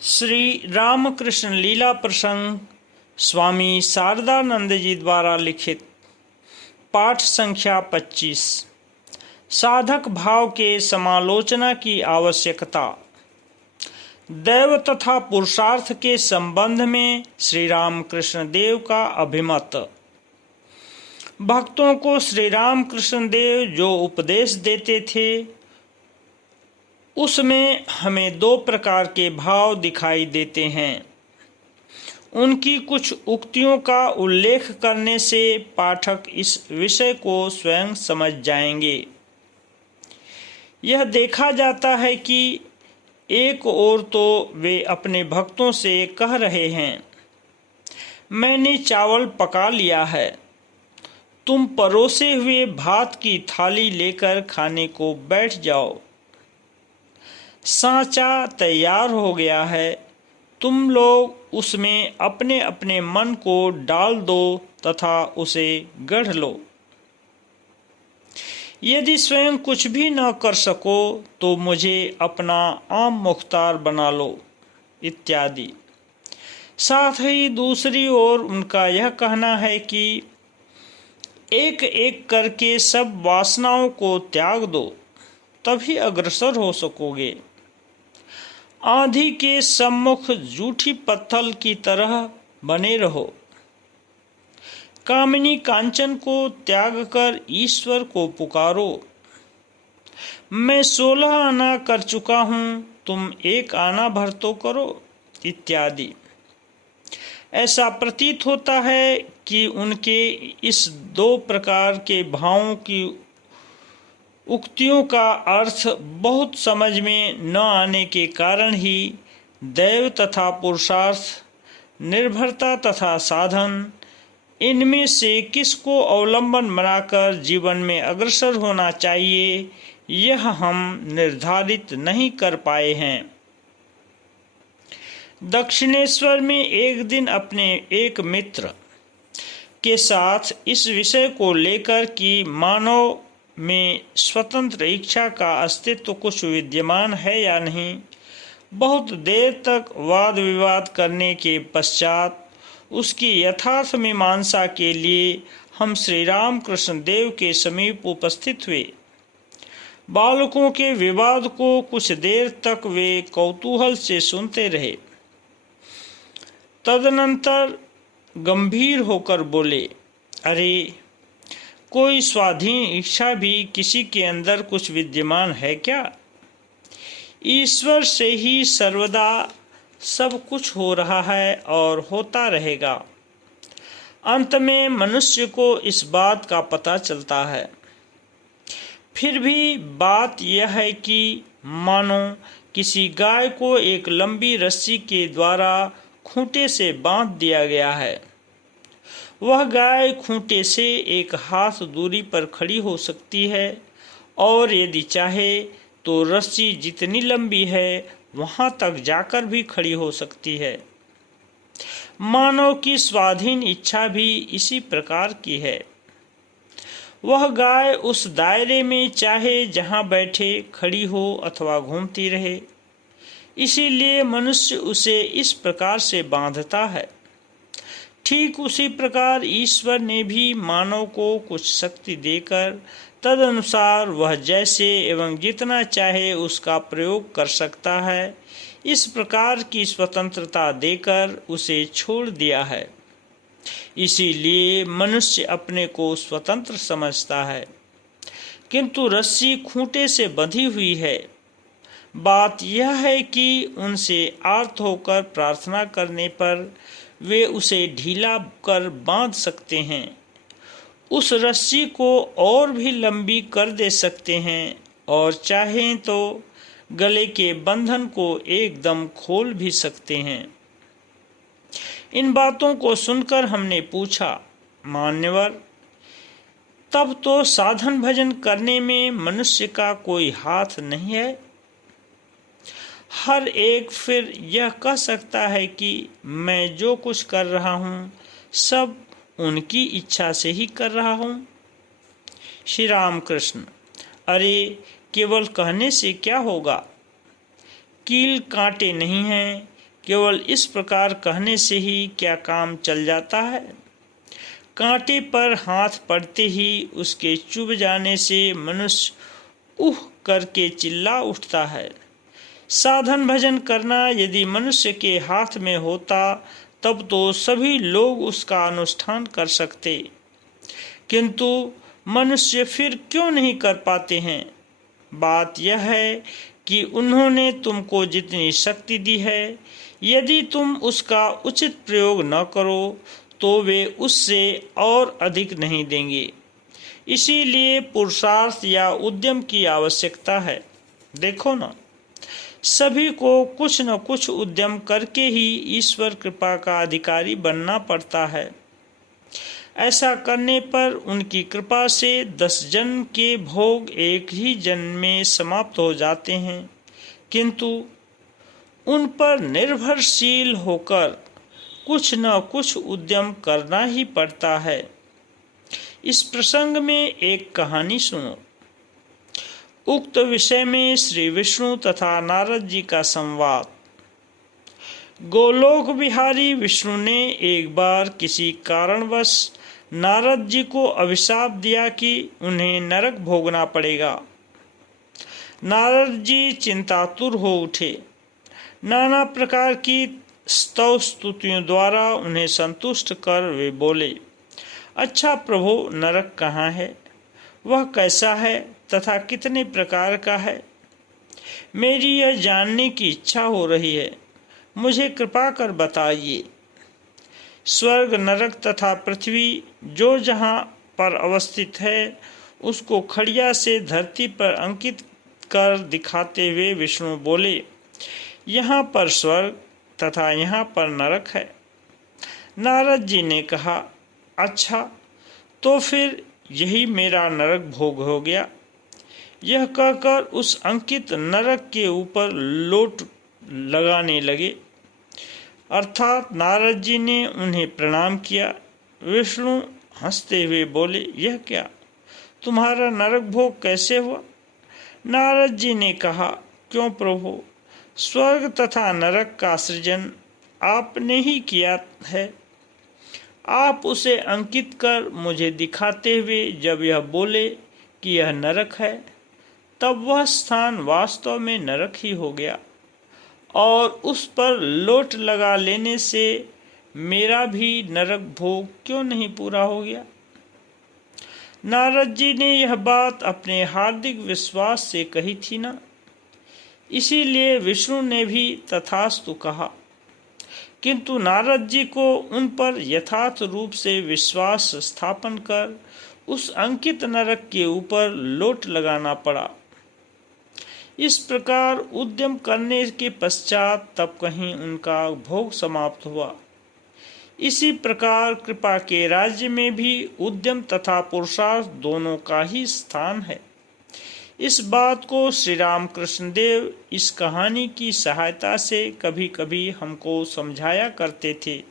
श्री रामकृष्ण लीला प्रसंग स्वामी शारदानंद जी द्वारा लिखित पाठ संख्या 25। साधक भाव के समालोचना की आवश्यकता। दैव तथा पुरुषार्थ के संबंध में श्री रामकृष्ण देव का अभिमत। भक्तों को श्री रामकृष्ण देव जो उपदेश देते थे उसमें हमें दो प्रकार के भाव दिखाई देते हैं। उनकी कुछ उक्तियों का उल्लेख करने से पाठक इस विषय को स्वयं समझ जाएंगे। यह देखा जाता है कि एक ओर तो वे अपने भक्तों से कह रहे हैं, मैंने चावल पका लिया है, तुम परोसे हुए भात की थाली लेकर खाने को बैठ जाओ। सांचा तैयार हो गया है, तुम लोग उसमें अपने अपने मन को डाल दो तथा उसे गढ़ लो। यदि स्वयं कुछ भी न कर सको तो मुझे अपना आम मुख्तार बना लो इत्यादि। साथ ही दूसरी ओर उनका यह कहना है कि एक एक करके सब वासनाओं को त्याग दो, तभी अग्रसर हो सकोगे। आंधी के सम्मुख जूठी पत्थर की तरह बने रहो। कामिनी कांचन को त्याग कर ईश्वर को पुकारो। मैं 16 आना कर चुका हूँ, तुम 1 आना भर तो करो इत्यादि। ऐसा प्रतीत होता है कि उनके इस 2 प्रकार के भावों की उक्तियों का अर्थ बहुत समझ में न आने के कारण ही दैव तथा पुरुषार्थ, निर्भरता तथा साधन, इनमें से किसको अवलंबन बनाकर जीवन में अग्रसर होना चाहिए, यह हम निर्धारित नहीं कर पाए हैं। दक्षिणेश्वर में एक दिन अपने एक मित्र के साथ इस विषय को लेकर कि मानव में स्वतंत्र इच्छा का अस्तित्व कुछ विद्यमान है या नहीं, बहुत देर तक वाद विवाद करने के पश्चात उसकी यथार्थ मीमांसा के लिए हम श्री रामकृष्ण देव के समीप उपस्थित हुए। बालकों के विवाद को कुछ देर तक वे कौतूहल से सुनते रहे। तदनंतर गंभीर होकर बोले, अरे, कोई स्वाधीन इच्छा भी किसी के अंदर कुछ विद्यमान है क्या? ईश्वर से ही सर्वदा सब कुछ हो रहा है और होता रहेगा। अंत में मनुष्य को इस बात का पता चलता है। फिर भी बात यह है कि मानो किसी गाय को एक लंबी रस्सी के द्वारा खूंटे से बांध दिया गया है। वह गाय खूंटे से 1 हाथ दूरी पर खड़ी हो सकती है और यदि चाहे तो रस्सी जितनी लंबी है वहां तक जाकर भी खड़ी हो सकती है। मानव की स्वाधीन इच्छा भी इसी प्रकार की है। वह गाय उस दायरे में चाहे जहां बैठे खड़ी हो अथवा घूमती रहे। इसीलिए मनुष्य उसे इस प्रकार से बांधता है। ठीक उसी प्रकार ईश्वर ने भी मानव को कुछ शक्ति देकर तदनुसार वह जैसे एवं जितना चाहे उसका प्रयोग कर सकता है, इस प्रकार की स्वतंत्रता देकर उसे छोड़ दिया है। इसीलिए मनुष्य अपने को स्वतंत्र समझता है, किंतु रस्सी खूंटे से बंधी हुई है। बात यह है कि उनसे आर्त होकर प्रार्थना करने पर वे उसे ढीला कर बांध सकते हैं, उस रस्सी को और भी लंबी कर दे सकते हैं और चाहें तो गले के बंधन को एकदम खोल भी सकते हैं। इन बातों को सुनकर हमने पूछा, मान्यवर, तब तो साधन भजन करने में मनुष्य का कोई हाथ नहीं है? हर एक फिर यह कह सकता है कि मैं जो कुछ कर रहा हूँ सब उनकी इच्छा से ही कर रहा हूँ। श्री रामकृष्ण, अरे, केवल कहने से क्या होगा? कील कांटे नहीं हैं, केवल इस प्रकार कहने से ही क्या काम चल जाता है? कांटे पर हाथ पड़ते ही उसके चुभ जाने से मनुष्य उह करके चिल्ला उठता है। साधन भजन करना यदि मनुष्य के हाथ में होता तब तो सभी लोग उसका अनुष्ठान कर सकते, किंतु मनुष्य फिर क्यों नहीं कर पाते हैं? बात यह है कि उन्होंने तुमको जितनी शक्ति दी है, यदि तुम उसका उचित प्रयोग न करो तो वे उससे और अधिक नहीं देंगे। इसीलिए पुरुषार्थ या उद्यम की आवश्यकता है। देखो ना, सभी को कुछ न कुछ उद्यम करके ही ईश्वर कृपा का अधिकारी बनना पड़ता है। ऐसा करने पर उनकी कृपा से 10 जन्म के भोग एक ही जन्म में समाप्त हो जाते हैं, किंतु उन पर निर्भरशील होकर कुछ न कुछ उद्यम करना ही पड़ता है। इस प्रसंग में एक कहानी सुनो। उक्त विषय में श्री विष्णु तथा नारद जी का संवाद। गोलोक बिहारी विष्णु ने एक बार किसी कारणवश नारद जी को अभिशाप दिया कि उन्हें नरक भोगना पड़ेगा। नारद जी चिंतातुर हो उठे। नाना प्रकार की स्तव स्तुतियों द्वारा उन्हें संतुष्ट कर वे बोले, अच्छा प्रभु, नरक कहाँ है? वह कैसा है तथा कितने प्रकार का है? मेरी यह जानने की इच्छा हो रही है, मुझे कृपा कर बताइए। स्वर्ग, नरक तथा पृथ्वी जो जहाँ पर अवस्थित है, उसको खड़िया से धरती पर अंकित कर दिखाते हुए विष्णु बोले, यहाँ पर स्वर्ग तथा यहाँ पर नरक है। नारद जी ने कहा, अच्छा, तो फिर यही मेरा नरक भोग हो गया। यह कहकर उस अंकित नरक के ऊपर लोट लगाने लगे। अर्थात नारद जी ने उन्हें प्रणाम किया। विष्णु हंसते हुए बोले, यह क्या, तुम्हारा नरक भोग कैसे हुआ? नारद जी ने कहा, क्यों प्रभु, स्वर्ग तथा नरक का सृजन आपने ही किया है। आप उसे अंकित कर मुझे दिखाते हुए जब यह बोले कि यह नरक है, तब वह स्थान वास्तव में नरक ही हो गया, और उस पर लोट लगा लेने से मेरा भी नरक भोग क्यों नहीं पूरा हो गया? नारद जी ने यह बात अपने हार्दिक विश्वास से कही थी ना, इसीलिए विष्णु ने भी तथास्तु कहा। किंतु नारद जी को उन पर यथार्थ रूप से विश्वास स्थापन कर उस अंकित नरक के ऊपर लोट लगाना पड़ा। इस प्रकार उद्यम करने के पश्चात तब कहीं उनका भोग समाप्त हुआ। इसी प्रकार कृपा के राज्य में भी उद्यम तथा पुरुषार्थ दोनों का ही स्थान है। इस बात को श्री रामकृष्ण देव इस कहानी की सहायता से कभी कभी हमको समझाया करते थे।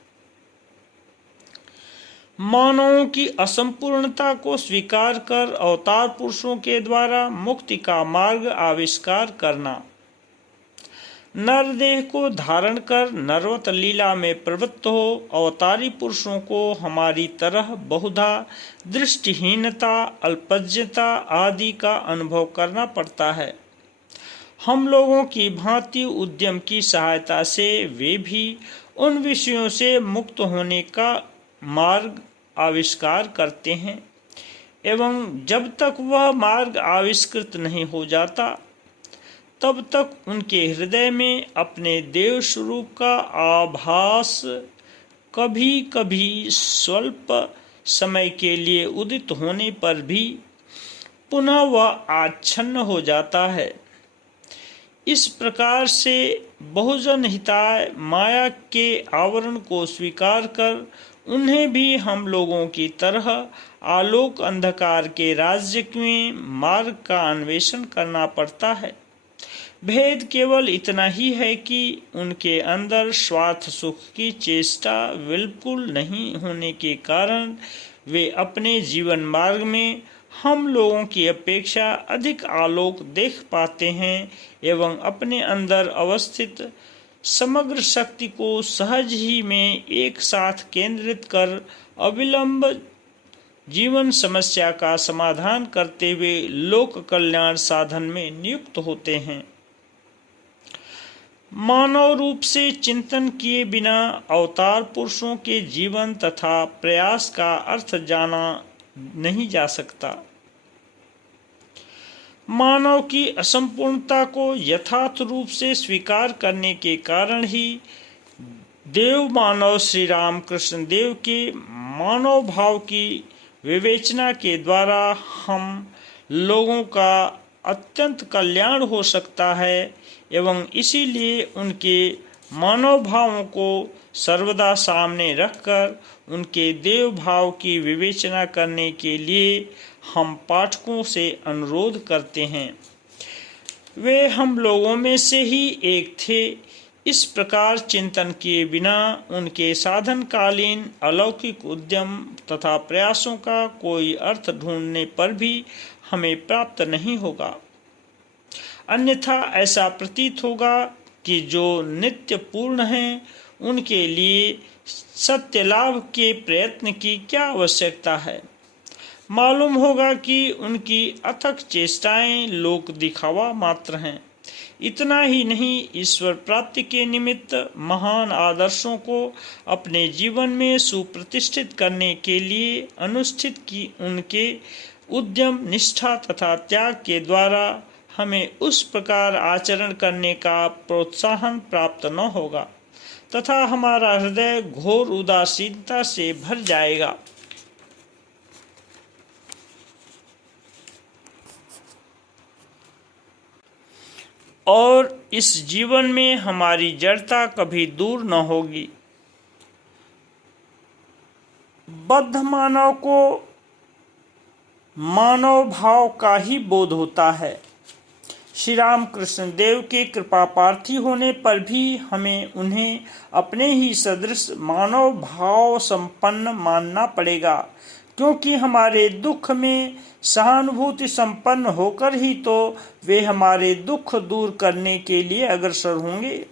मानवों की असंपूर्णता को स्वीकार कर अवतार पुरुषों के द्वारा मुक्ति का मार्ग आविष्कार करना, नरदेह को धारण कर नरवत लीला में प्रवृत्त हो अवतारी पुरुषों को हमारी तरह बहुधा दृष्टिहीनता, अल्पज्ञता आदि का अनुभव करना पड़ता है। हम लोगों की भांति उद्यम की सहायता से वे भी उन विषयों से मुक्त होने का मार्ग आविष्कार करते हैं, एवं जब तक वह मार्ग आविष्कृत नहीं हो जाता तब तक उनके हृदय में अपने देव स्वरूप का आभास कभी कभी स्वल्प समय के लिए उदित होने पर भी पुनः वह आच्छन्न हो जाता है। इस प्रकार से बहुजन हिताय माया के आवरण को स्वीकार कर उन्हें भी हम लोगों की तरह आलोक अंधकार के राज्य में मार्ग का अन्वेषण करना पड़ता है। भेद केवल इतना ही है कि उनके अंदर स्वार्थ सुख की चेष्टा बिल्कुल नहीं होने के कारण वे अपने जीवन मार्ग में हम लोगों की अपेक्षा अधिक आलोक देख पाते हैं एवं अपने अंदर अवस्थित समग्र शक्ति को सहज ही में एक साथ केंद्रित कर अविलंब जीवन समस्या का समाधान करते हुए लोक कल्याण साधन में नियुक्त होते हैं। मानव रूप से चिंतन किए बिना अवतार पुरुषों के जीवन तथा प्रयास का अर्थ जाना नहीं जा सकता। मानव की असंपूर्णता को यथार्थ रूप से स्वीकार करने के कारण ही देव मानव श्री राम कृष्ण देव के मानव भाव की विवेचना के द्वारा हम लोगों का अत्यंत कल्याण हो सकता है एवं इसीलिए उनके मानव भावों को सर्वदा सामने रखकर उनके देव भाव की विवेचना करने के लिए हम पाठकों से अनुरोध करते हैं। वे हम लोगों में से ही एक थे। इस प्रकार चिंतन किए बिना उनके साधनकालीन अलौकिक उद्यम तथा प्रयासों का कोई अर्थ ढूंढने पर भी हमें प्राप्त नहीं होगा। अन्यथा ऐसा प्रतीत होगा कि जो नित्य पूर्ण हैं उनके लिए सत्य लाभ के प्रयत्न की क्या आवश्यकता है। मालूम होगा कि उनकी अथक चेष्टाएं लोक दिखावा मात्र हैं। इतना ही नहीं, ईश्वर प्राप्ति के निमित्त महान आदर्शों को अपने जीवन में सुप्रतिष्ठित करने के लिए अनुष्ठित की उनके उद्यम, निष्ठा तथा त्याग के द्वारा हमें उस प्रकार आचरण करने का प्रोत्साहन प्राप्त न होगा तथा हमारा हृदय घोर उदासीनता से भर जाएगा। और इस जीवन में हमारी जड़ता कभी दूर न होगी। बद्ध मानव को मानव भाव का ही बोध होता है। श्री राम कृष्ण देव के कृपा प्रार्थी होने पर भी हमें उन्हें अपने ही सदृश मानव भाव संपन्न मानना पड़ेगा, क्योंकि हमारे दुख में सहानुभूति संपन्न होकर ही तो वे हमारे दुख दूर करने के लिए अग्रसर होंगे।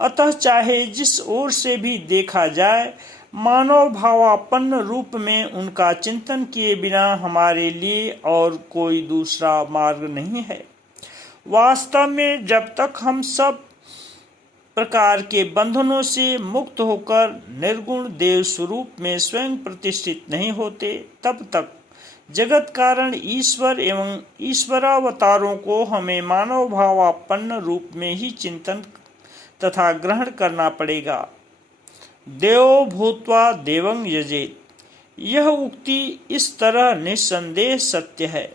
अतः चाहे जिस ओर से भी देखा जाए, मानव भावापन्न रूप में उनका चिंतन किए बिना हमारे लिए और कोई दूसरा मार्ग नहीं है। वास्तव में जब तक हम सब प्रकार के बंधनों से मुक्त होकर निर्गुण देव स्वरूप में स्वयं प्रतिष्ठित नहीं होते, तब तक जगत कारण ईश्वर एवं ईश्वरावतारों को हमें मानव भावापन्न रूप में ही चिंतन तथा ग्रहण करना पड़ेगा। देवो भूत्वा देवं यजेत, यह उक्ति इस तरह निस्संदेह सत्य है।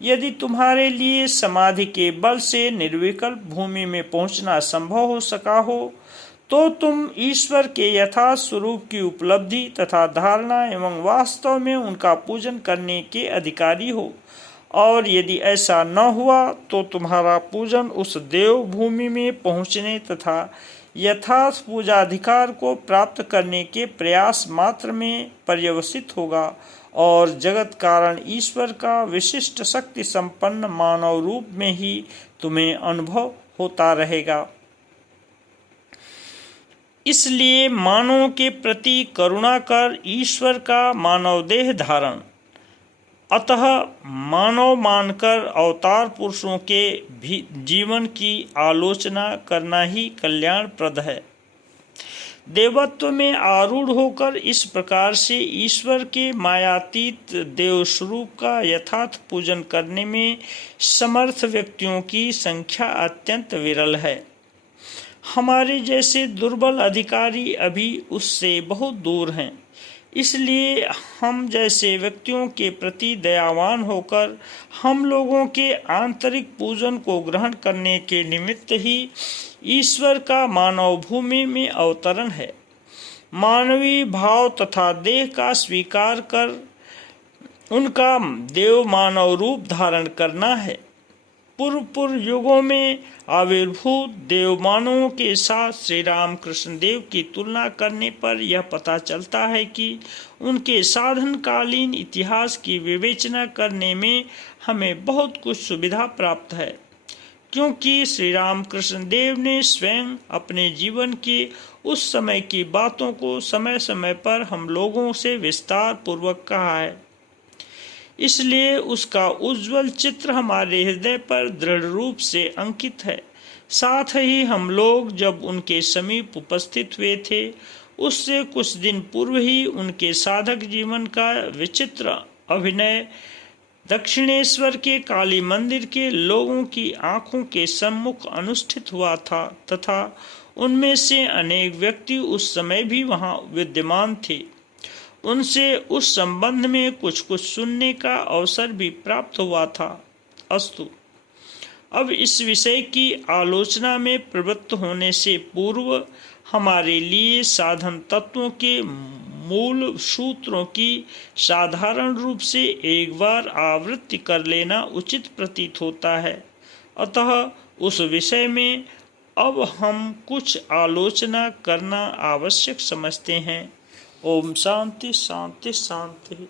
यदि तुम्हारे लिए समाधि के बल से निर्विकल्प भूमि में पहुंचना संभव हो सका हो, तो तुम ईश्वर के यथार्थ स्वरूप की उपलब्धि तथा धारणा एवं वास्तव में उनका पूजन करने के अधिकारी हो। और यदि ऐसा न हुआ तो तुम्हारा पूजन उस देव भूमि में पहुंचने तथा यथार्थ पूजाधिकार को प्राप्त करने के प्रयास मात्र में पर्यवसित होगा और जगत कारण ईश्वर का विशिष्ट शक्ति संपन्न मानव रूप में ही तुम्हें अनुभव होता रहेगा। इसलिए मानव के प्रति करुणा कर ईश्वर का मानव देह धारण, अतः मानव मानकर अवतार पुरुषों के भी जीवन की आलोचना करना ही कल्याणप्रद है। देवत्व में आरूढ़ होकर इस प्रकार से ईश्वर के मायातीत देव स्वरूप का यथार्थ पूजन करने में समर्थ व्यक्तियों की संख्या अत्यंत विरल है। हमारे जैसे दुर्बल अधिकारी अभी उससे बहुत दूर हैं। इसलिए हम जैसे व्यक्तियों के प्रति दयावान होकर हम लोगों के आंतरिक पूजन को ग्रहण करने के निमित्त ही ईश्वर का मानव भूमि में अवतरण है। मानवीय भाव तथा देह का स्वीकार कर उनका देव मानव रूप धारण करना है। पूर्व युगों में आविर्भूत देव मानवों के साथ श्री राम कृष्ण देव की तुलना करने पर यह पता चलता है कि उनके साधनकालीन इतिहास की विवेचना करने में हमें बहुत कुछ सुविधा प्राप्त है, क्योंकि श्री रामकृष्ण देव ने स्वयं अपने जीवन के उस समय की बातों को समय समय पर हम लोगों से विस्तार पूर्वक कहा है। इसलिए उसका उज्जवल चित्र हमारे हृदय पर दृढ़ रूप से अंकित है। साथ ही हम लोग जब उनके समीप उपस्थित हुए थे, उससे कुछ दिन पूर्व ही उनके साधक जीवन का विचित्र अभिनय दक्षिणेश्वर के काली मंदिर के लोगों की आंखों के सम्मुख अनुष्ठित हुआ था तथा उनमें से अनेक व्यक्ति उस समय भी वहां विद्यमान थे। उनसे उस संबंध में कुछ कुछ सुनने का अवसर भी प्राप्त हुआ था। अस्तु, अब इस विषय की आलोचना में प्रवृत्त होने से पूर्व हमारे लिए साधन तत्वों के मूल सूत्रों की साधारण रूप से एक बार आवृत्ति कर लेना उचित प्रतीत होता है। अतः उस विषय में अब हम कुछ आलोचना करना आवश्यक समझते हैं। ओम शांति शांति शांति।